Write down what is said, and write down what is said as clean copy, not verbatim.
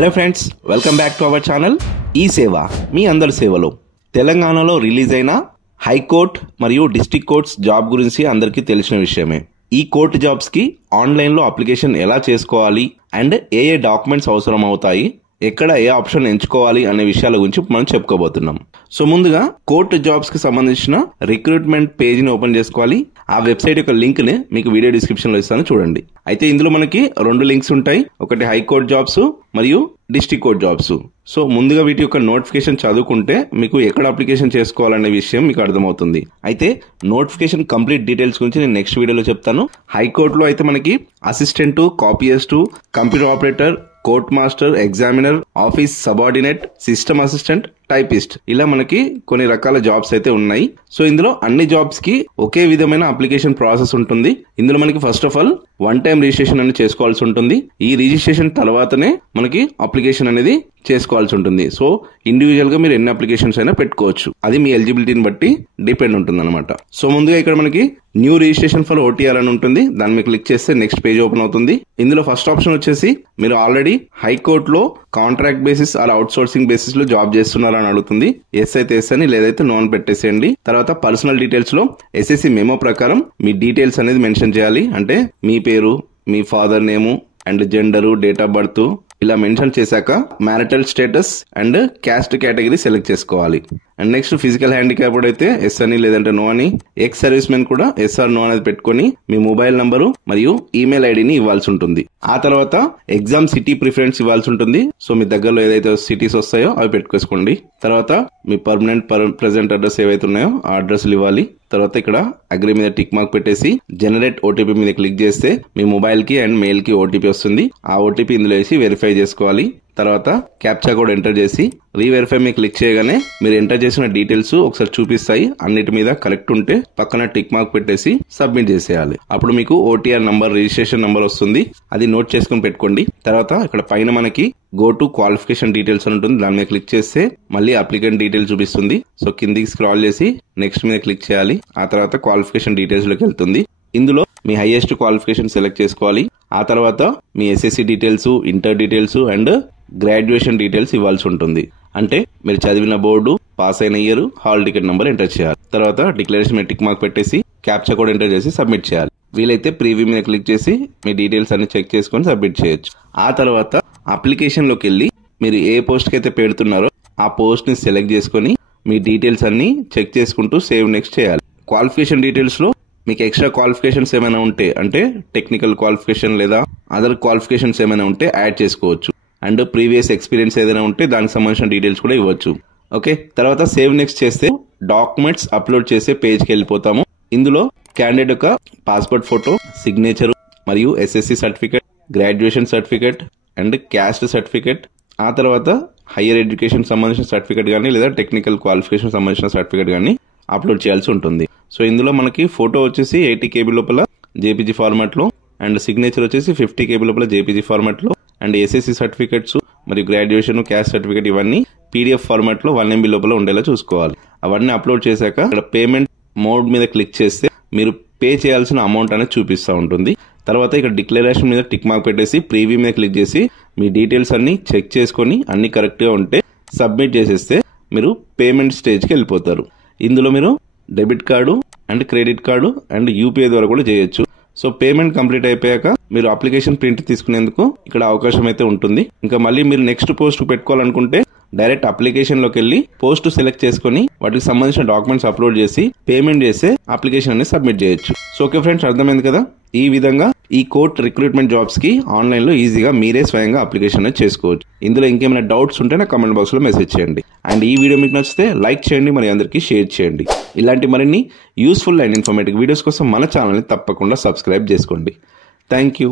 Hello friends, welcome back to our channel ఈ సేవ మీ అందరి సేవలో. తెలంగాణలో రిలీజ్ అయిన హైకోర్టు మరియు డిస్ట్రిక్ట్ కోర్ట్స్ జాబ్ గురించి అందరికీ తెలిసిన విషయమే. ఈ కోర్టు జాబ్స్ కి ఆన్లైన్ లో అప్లికేషన్ ఎలా చేసుకోవాలి అండ్ ఏ డాక్యుమెంట్స్ అవసరం అవుతాయి, ఎక్కడ ఏ ఆప్షన్ ఎంచుకోవాలి అనే విషయాల గురించి మనం చెప్పుకోబోతున్నాం. సో ముందుగా కోర్టు జాబ్స్ కి సంబంధించిన రిక్రూట్మెంట్ పేజీని ఓపెన్ చేసుకోవాలి. ఆ వెబ్సైట్ యొక్క లింక్ ని మీకు వీడియో డిస్క్రిప్షన్ లో ఇస్తాను, చూడండి. అయితే ఇందులో మనకి 2 లింక్స్ ఉంటాయి, ఒకటి హైకోర్టు జాబ్స్ మరియు డిస్ట్రిక్ట్ కోర్ట్ జాబ్స్. సో ముందుగా వీటి యొక్క నోటిఫికేషన్ చదువుకుంటే మీకు ఎక్కడ అప్లికేషన్ చేసుకోవాలనే విషయం మీకు అర్థమవుతుంది. అయితే నోటిఫికేషన్ కంప్లీట్ డీటెయిల్స్ గురించి నేను నెక్స్ట్ వీడియోలో చెప్తాను. హైకోర్టులో అయితే మనకి assistant, కాపీయస్ట్, computer operator, court master, examiner, office subordinate, system assistant, typist, ఇలా మనకి కొన్ని రకాల జాబ్స్ అయితే ఉన్నాయి. సో ఇందులో అన్ని జాబ్స్ కి ఒకే విధమైన అప్లికేషన్ ప్రాసెస్ ఉంటుంది. ఇందులో మనకి first of all 1 time registration అనేది చేసుకోవాల్సి ఉంటుంది. ఈ రిజిస్ట్రేషన్ తర్వాతనే మనకి అప్లికేషన్ అనేది చేసుకోవాల్సి ఉంటుంది. సో ఇండివిజువల్ గా మీరు ఎన్ని అప్లికేషన్స్ అయినా పెట్టుకోవచ్చు, అది మీ ఎలిజిబిలిటీని బట్టి డిపెండ్ ఉంటుంది అనమాట. సో ముందుగా ఇక్కడ మనకి న్యూ రిజిస్ట్రేషన్ ఫర్ ఓటీఆర్ అని ఉంటుంది, దాన్ని మీరు క్లిక్ చేస్తే నెక్స్ట్ పేజ్ ఓపెన్ అవుతుంది. ఇందులో ఫస్ట్ ఆప్షన్ వచ్చేసి మీరు ఆల్రెడీ హైకోర్టులో contract basis or outsourcing basis లో జాబ్ చేస్తున్నారని అడుగుతుంది. ఎస్ అయితే ఎస్ అని, లేదైతే నో అని పెట్టేసేయండి. తర్వాత పర్సనల్ డీటెయిల్స్ లో ఎస్ఎస్సి మెమో ప్రకారం మీ డీటెయిల్స్ అనేది మెన్షన్ చేయాలి. అంటే మీ పేరు, మీ father name and gender, date of birth ఇలా మెన్షన్ చేశాక marital status and caste category select చేసుకోవాలి. అండ్ నెక్స్ట్ ఫిజికల్ హ్యాండిక్యాప్డ్ అయితే ఎస్ అని, లేదంటే నో అని. ఎక్స్ సర్వీస్ మెన్ కూడా ఎస్ ఆర్ నో అనేది పెట్టుకుని మీ మొబైల్ నంబరు మరియు ఈమెయిల్ ఐడిని ఇవ్వాల్సి ఉంటుంది. ఆ తర్వాత ఎగ్జామ్ సిటీ ప్రిఫరెన్స్ ఇవ్వాల్సి ఉంటుంది. సో మీ దగ్గరలో ఏదైతే సిటీస్ వస్తాయో అవి పెట్టుకోసుకోండి. తర్వాత మీ పర్మనెంట్ ప్రెసెంట్ అడ్రస్ ఏవైతే ఉన్నాయో ఆ అడ్రస్లు ఇవ్వాలి. తర్వాత ఇక్కడ అగ్రీ మీద టిక్ మార్క్ పెట్టేసి జనరేట్ ఓటీపీ మీద క్లిక్ చేస్తే మీ మొబైల్ కి అండ్ మెయిల్ కి ఓటీపీ వస్తుంది. ఆ ఓటీపీ ఇందులో వేసి వెరిఫై చేసుకోవాలి. తర్వాత క్యాప్చా కోడ్ ఎంటర్ చేసి రీవెరిఫై మీద క్లిక్ చేయగానే మీరు ఎంటర్ చేసిన డీటెయిల్స్ ఒకసారి చూపిస్తాయి. అన్నిటి మీద కరెక్ట్ ఉంటే పక్కన టిక్ మార్క్ పెట్టేసి సబ్మిట్ చేసేయాలి. అప్పుడు మీకు ఓటీఆర్ నంబర్, రిజిస్ట్రేషన్ నంబర్ వస్తుంది, అది నోట్ చేసుకుని పెట్టుకోండి. తర్వాత ఇక్కడ పైన మనకి గో టు క్వాలిఫికేషన్ డీటెయిల్స్ అని ఉంటుంది, దాని మీద క్లిక్ చేస్తే మళ్ళీ అప్లికెంట్ డీటెయిల్స్ చూపిస్తుంది. సో కిందికి స్క్రాల్ చేసి నెక్స్ట్ మీద క్లిక్ చేయాలి. ఆ తర్వాత క్వాలిఫికేషన్ డీటెయిల్స్ లోకి వెళ్తుంది. ఇందులో మీ హైయెస్ట్ క్వాలిఫికేషన్ సెలెక్ట్ చేసుకోవాలి. ఆ తర్వాత మీ SSC details, inter details and graduation details ఇవ్వాల్సి ఉంటుంది. అంటే మీరు చదివిన బోర్డు, పాస్ అయిన year, hall ticket number enter చేయాలి. తర్వాత డిక్లరేషన్ మీద టిక్ మార్క్ పెట్టేసి క్యాప్చా కోడ్ ఎంటర్ చేసి సబ్మిట్ చేయాలి. వీలైతే ప్రీవ్యూ మీద క్లిక్ చేసి మీ డీటెయిల్స్ అన్ని చెక్ చేసుకొని సబ్మిట్ చేయొచ్చు. ఆ తర్వాత అప్లికేషన్ లోకి వెళ్ళి మీరు ఏ పోస్ట్ కి అయితే పెడుతున్నారో ఆ పోస్ట్ ని సెలెక్ట్ చేసుకుని మీ డీటెయిల్స్ అన్ని చెక్ చేసుకుంటూ సేవ్ నెక్స్ట్ చేయాలి. క్వాలిఫికేషన్ డీటెయిల్స్ లో మీకు ఎక్స్ట్రా క్వాలిఫికేషన్స్ ఏమైనా ఉంటే, అంటే టెక్నికల్ క్వాలిఫికేషన్ లేదా అదర్ క్వాలిఫికేషన్స్ ఏమైనా ఉంటే యాడ్ చేసుకోవచ్చు. అండ్ ప్రీవియస్ ఎక్స్పీరియన్స్ ఏదైనా ఉంటే దానికి సంబంధించిన డీటెయిల్స్ కూడా ఇవ్వచ్చు. ఓకే, తర్వాత సేవ్ నెక్స్ట్ చేస్తే డాక్యుమెంట్స్ అప్లోడ్ చేసే పేజ్ కి వెళ్ళిపోతాము. ఇందులో క్యాండిడేట్ యొక్క పాస్పోర్ట్ ఫోటో, సిగ్నేచర్ మరియు SSC certificate, graduation certificate and caste certificate, ఆ తర్వాత హైయర్ ఎడ్యుకేషన్ సంబంధించిన సర్టిఫికేట్ కానీ లేదా టెక్నికల్ క్వాలిఫికేషన్ సంబంధించిన సర్టిఫికేట్ కానీ అప్లోడ్ చేయాల్సి ఉంటుంది. సో ఇందులో మనకి ఫోటో వచ్చేసి 80 KB లోపల జేపీజీ ఫార్మాట్ లో అండ్ సిగ్నేచర్ వచ్చేసి 50 KB లోపల జేపీజీ ఫార్మాట్ లో అండ్ ఎస్ఎస్సి సర్టిఫికేట్స్ మరియు గ్రాడ్యుయేషన్, క్యాస్ట్ సర్టిఫికేట్ ఇవన్నీ పీడిఎఫ్ ఫార్మాట్ లో 1 MB లోపల ఉండేలా చూసుకోవాలి. అవన్నీ అప్లోడ్ చేశాక ఇక్కడ పేమెంట్ మోడ్ మీద క్లిక్ చేస్తే మీరు పే చేయాల్సిన అమౌంట్ అనేది చూపిస్తూ ఉంటుంది. తర్వాత ఇక్కడ డిక్లరేషన్ మీద టిక్ మార్క్ పెట్టేసి ప్రీవ్యూ మీద క్లిక్ చేసి మీ డీటెయిల్స్ అన్ని చెక్ చేసుకుని అన్ని కరెక్ట్ గా ఉంటే సబ్మిట్ చేసేస్తే మీరు పేమెంట్ స్టేజ్ కి వెళ్ళిపోతారు. ఇందులో మీరు debit card and credit card and UPI ద్వారా కూడా చేయొచ్చు. సో పేమెంట్ కంప్లీట్ అయిపోయాక మీరు అప్లికేషన్ ప్రింట్ తీసుకునేందుకు ఇక్కడ అవకాశం అయితే ఉంటుంది. ఇంకా మళ్ళీ మీరు నెక్స్ట్ పోస్ట్ పెట్టుకోవాలనుకుంటే డైరెక్ట్ అప్లికేషన్ లోకి వెళ్ళి పోస్ట్ సెలెక్ట్ చేసుకుని వాటికి సంబంధించిన డాక్యుమెంట్స్ అప్లోడ్ చేసి పేమెంట్ చేస్తే అప్లికేషన్ అనేది సబ్మిట్ చేయొచ్చు. సో ఓకే ఫ్రెండ్స్, అర్థమైంది కదా? ఈ విధంగా ఈ కోర్ట్ రిక్రూట్మెంట్ జాబ్స్ కి ఆన్లైన్ లో ఈజీగా మీరే స్వయంగా అప్లికేషన్ అనేది చేసుకోవచ్చు. ఇందులో ఇంకేమైనా డౌట్స్ ఉంటే నా కామెంట్ బాక్స్ లో మెసేజ్ చేయండి. అండ్ ఈ వీడియో మీకు నచ్చితే లైక్ చేయండి, మరి అందరికీ షేర్ చేయండి. ఇలాంటి మరిన్ని యూస్ఫుల్ అండ్ ఇన్ఫర్మేటివ్ వీడియోస్ కోసం మన ఛానల్ ని తప్పకుండా సబ్స్క్రైబ్ చేసుకోండి. Thank you.